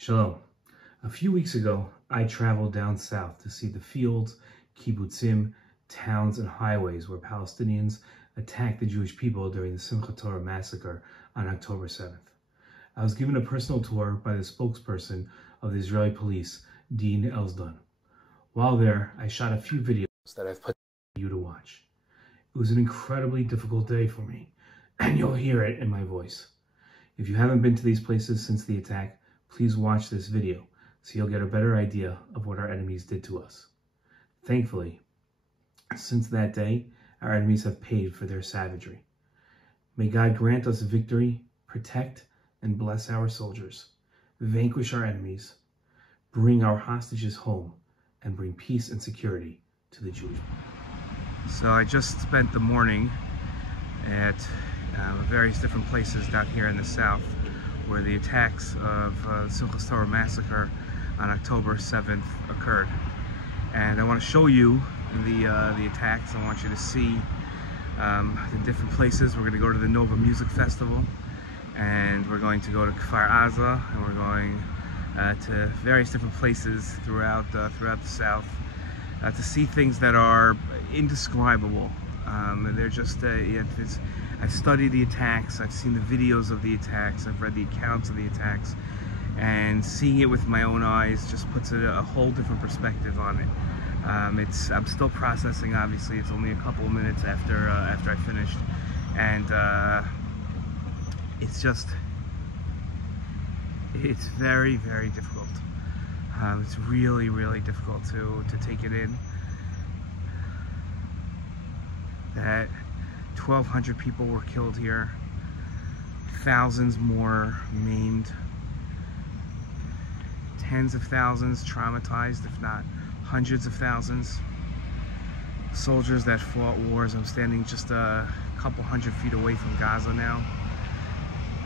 Shalom. A few weeks ago, I traveled down south to see the fields, kibbutzim, towns, and highways where Palestinians attacked the Jewish people during the Simchat Torah massacre on October 7th. I was given a personal tour by the spokesperson of the Israeli police, Dean Elsdunne. While there, I shot a few videos that I've put for you to watch. It was an incredibly difficult day for me, and you'll hear it in my voice. If you haven't been to these places since the attack, please watch this video so you'll get a better idea of what our enemies did to us. Thankfully, since that day, our enemies have paid for their savagery. May God grant us victory, protect and bless our soldiers, vanquish our enemies, bring our hostages home, and bring peace and security to the Jewish people. So I just spent the morning at various different places down here in the south where the attacks of the Simchat Torah massacre on October 7th occurred. And I want to show you the attacks. I want you to see the different places. We're going to go to the Nova Music Festival, and we're going to go to Kfar Aza, and we're going to various different places throughout the south to see things that are indescribable. They're just, I've studied the attacks, I've seen the videos of the attacks, I've read the accounts of the attacks, and seeing it with my own eyes just puts a whole different perspective on it. I'm still processing, obviously. It's only a couple of minutes after I finished, and it's very, very difficult. It's really, really difficult to take it in. That 1,200 people were killed here, thousands more maimed, tens of thousands traumatized, if not hundreds of thousands. Soldiers that fought wars. I'm standing just a couple hundred feet away from Gaza now,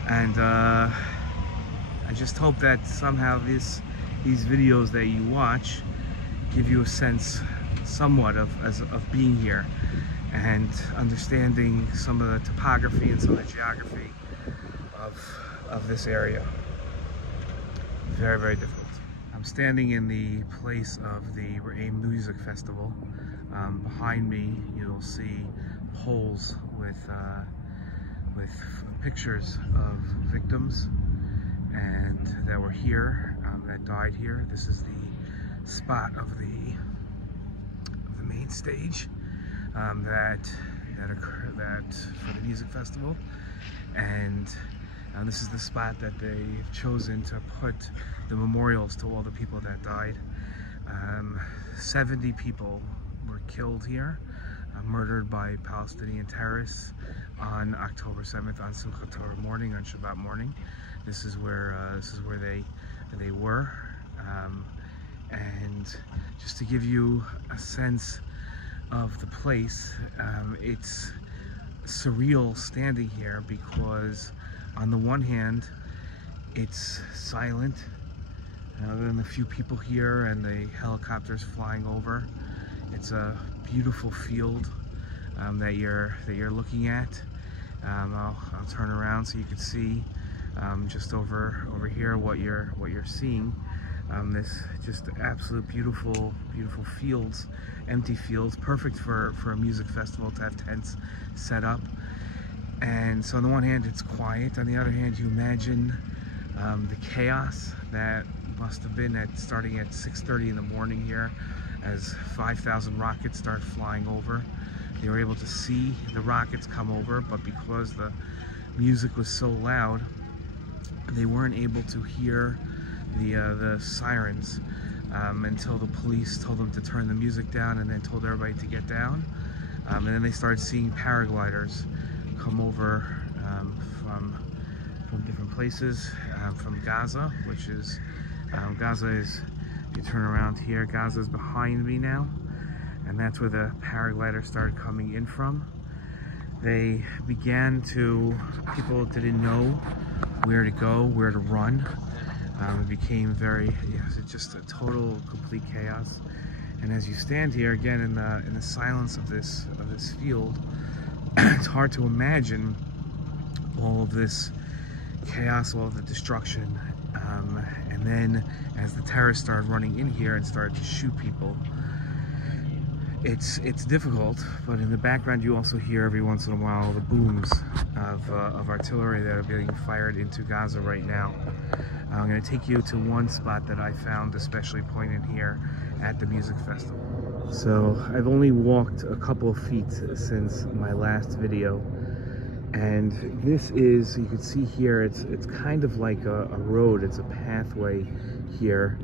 and I just hope that somehow these videos that you watch give you a sense somewhat of being here and understanding some of the topography and some of the geography of this area. Very, very difficult. I'm standing in the place of the Music Festival. Behind me, you'll see poles with pictures of victims and that were here, that died here. This is the spot of the main stage that for the music festival, and this is the spot that they've chosen to put the memorials to all the people that died. 70 people were killed here, murdered by Palestinian terrorists on October 7th, on Simchat Torah morning, on Shabbat morning. This is where they were, and just to give you a sense of the place, it's surreal standing here because on the one hand it's silent, other than a few people here and the helicopters flying over. It's a beautiful field that you're looking at. I'll turn around so you can see just over here what you're seeing. This just absolute beautiful fields, empty fields, perfect for a music festival to have tents set up. And so on the one hand it's quiet, on the other hand you imagine the chaos that must have been starting at 6:30 in the morning here as 5,000 rockets start flying over. They were able to see the rockets come over, but because the music was so loud, they weren't able to hear the sirens until the police told them to turn the music down and then told everybody to get down. And then they started seeing paragliders come over from different places, from Gaza, which is Gaza is, you turn around here, Gaza is behind me now, and that's where the paragliders started coming in from. They began to, people didn't know where to go, where to run. It became it's just a total, complete chaos. And as you stand here again in the silence of this field, it's hard to imagine all of this chaos, all of the destruction, and then as the terrorists started running in here and started to shoot people, it's difficult. But in the background you also hear every once in a while the booms of artillery that are being fired into Gaza right now. I'm going to take you to one spot that I found especially poignant here at the music festival. So I've only walked a couple of feet since my last video, and this is, you can see here, it's kind of like a road. It's a pathway here,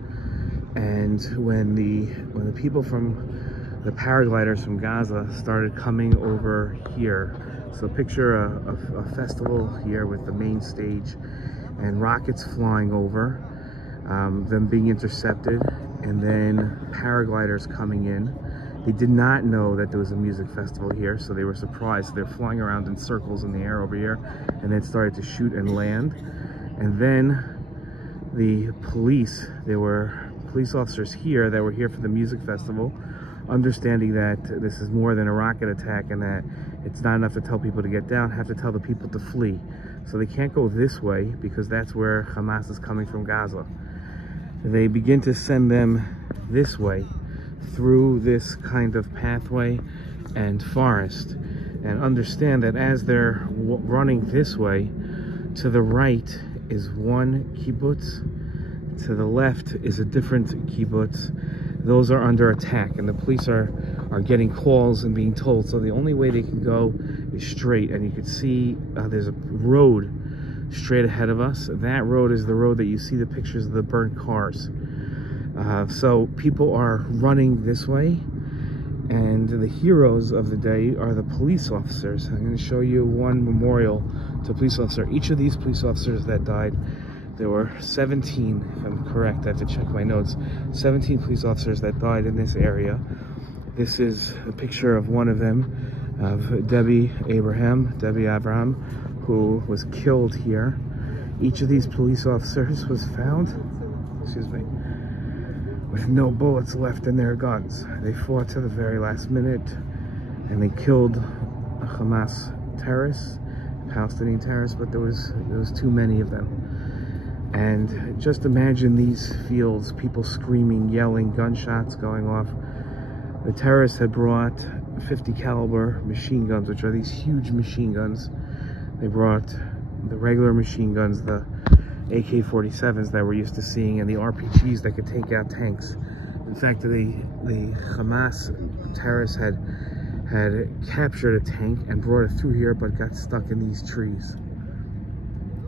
and when the people from the paragliders from Gaza started coming over here, so picture a festival here with the main stage and rockets flying over, them being intercepted, and then paragliders coming in. They did not know that there was a music festival here, so they were surprised. They're flying around in circles in the air over here, and then started to shoot and land. And then the police, there were police officers here that were here for the music festival, understanding that this is more than a rocket attack and that it's not enough to tell people to get down, have to tell the people to flee. So they can't go this way because that's where Hamas is coming from Gaza. They begin to send them this way through this kind of pathway and forest, and understand that as they're running this way, to the right is one kibbutz, to the left is a different kibbutz. Those are under attack, and the police are getting calls and being told, so the only way they can go is straight. And you can see there's a road straight ahead of us. That road is the road that you see the pictures of the burnt cars. So people are running this way, and the heroes of the day are the police officers. I'm going to show you one memorial to a police officer. Each of these police officers that died, there were 17, if I'm correct, I have to check my notes, 17 police officers that died in this area. This is a picture of one of them, of Debbie Abraham, who was killed here. Each of these police officers was found, with no bullets left in their guns. They fought to the very last minute, and they killed a Hamas terrorists, Palestinian terrorists, but there was too many of them. And just imagine these fields, people screaming, yelling, gunshots going off. The terrorists had brought 50 caliber machine guns, which are these huge machine guns. They brought the regular machine guns, the AK-47s that we're used to seeing, and the RPGs that could take out tanks. In fact, the Hamas terrorists had captured a tank and brought it through here, but got stuck in these trees.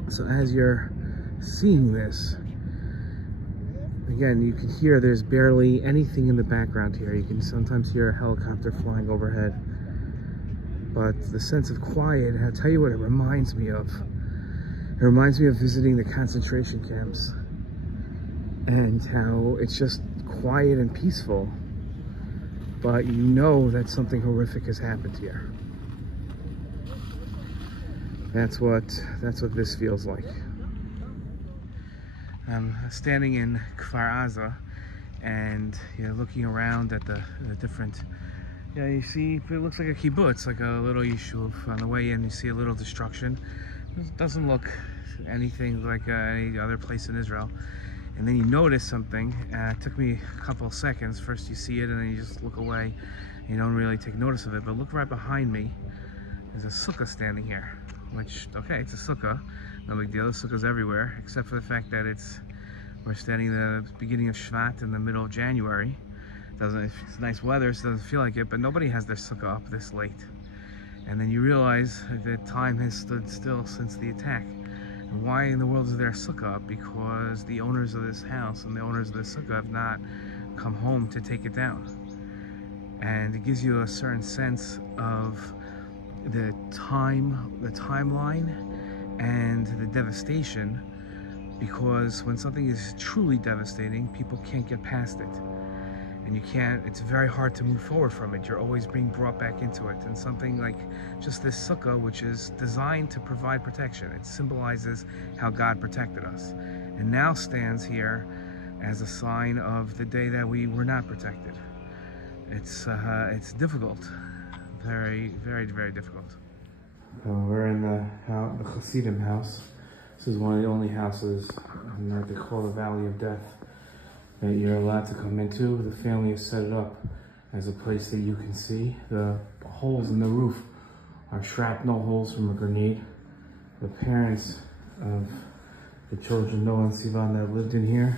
So as you're seeing this, again, you can hear there's barely anything in the background here. You can sometimes hear a helicopter flying overhead, but the sense of quiet, I'll tell you what it reminds me of. It reminds me of visiting the concentration camps and how it's just quiet and peaceful, but you know that something horrific has happened here. That's what this feels like. I'm standing in Kfar Aza, and you're looking around at the different, you see, it looks like a kibbutz, like a little yishuv. On the way in, you see a little destruction. It doesn't look anything like any other place in Israel. And then you notice something. It took me a couple of seconds. First you see it, and then you just look away. You don't really take notice of it. But look right behind me. There's a sukkah standing here. Which, okay, it's a sukkah. No big deal. There's sukkahs everywhere, except for the fact that we're standing the beginning of Shvat in the middle of January. If it's nice weather, so it doesn't feel like it. But nobody has their sukkah up this late. And then you realize that time has stood still since the attack. And why in the world is there a sukkah up? Because the owners of this house and the owners of the sukkah have not come home to take it down. And it gives you a certain sense of the timeline and the devastation, because when something is truly devastating, people can't get past it. And it's very hard to move forward from it. You're always being brought back into it. And something like just this sukkah, which is designed to provide protection, it symbolizes how God protected us, and now stands here as a sign of the day that we were not protected. It's difficult, very, very, very difficult. We're in the Hasidim house. This is one of the only houses in what they call the Valley of Death that you're allowed to come into. The family has set it up as a place that you can see. The holes in the roof are shrapnel holes from a grenade. The parents of the children, Noah and Sivan, that lived in here,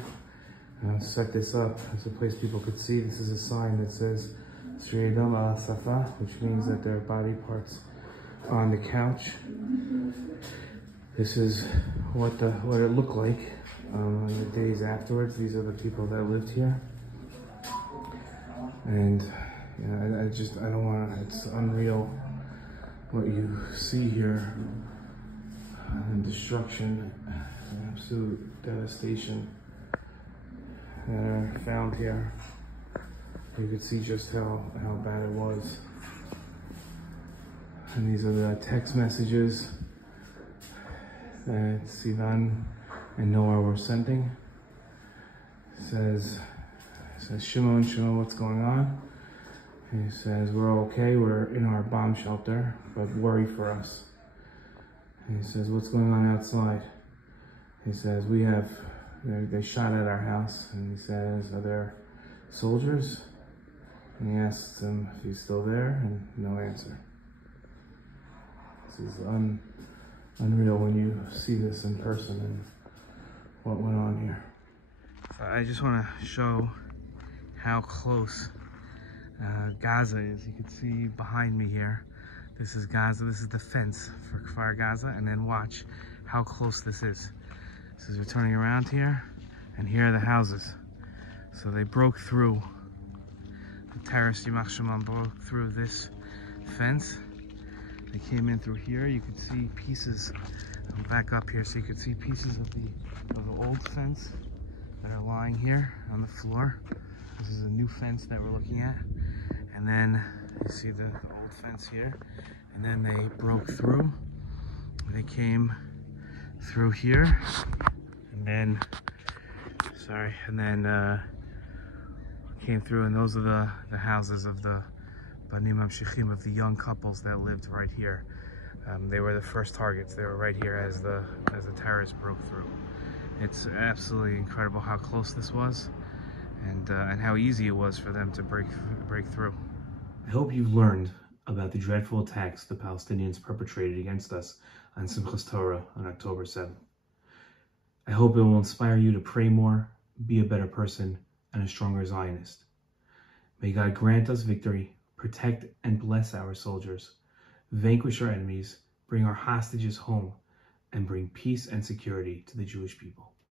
set this up as a place people could see. This is a sign that says Sriadam ala Safa, which means that their body parts are on the couch. This is what it looked like in the days afterwards. These are the people that lived here. And I don't want to, it's unreal what you see here. And destruction, absolute devastation that are found here. You could see just how bad it was. And these are the text messages that Sivan and Noah were sending. It says Shimon, what's going on? And he says, we're okay, we're in our bomb shelter, but worry for us. And he says, what's going on outside? He says, they shot at our house. And he says, are there soldiers? And he asks him if he's still there, and no answer. This is unreal when you see this in person and what went on here. So I just want to show how close Gaza is. You can see behind me here. This is Gaza. This is the fence for Kfar Gaza, and then watch how close this is. So we're turning around here, and here are the houses. So they broke through. The terrorists, Yimach Shemam, broke through this fence. They came in through here. You could see pieces. Back up here, so you could see pieces of the old fence that are lying here on the floor. This is a new fence that we're looking at. And then you see the old fence here. And then they broke through. They came through here. And then, came through, and those are the houses of the Banim Mamshechim, of the young couples that lived right here. They were the first targets. They were right here as the terrorists broke through. It's absolutely incredible how close this was, and how easy it was for them to break through. I hope you've learned about the dreadful attacks the Palestinians perpetrated against us on Simchat Torah on October 7th. I hope it will inspire you to pray more, be a better person, and a stronger Zionist. May God grant us victory, protect and bless our soldiers, vanquish our enemies, bring our hostages home, and bring peace and security to the Jewish people.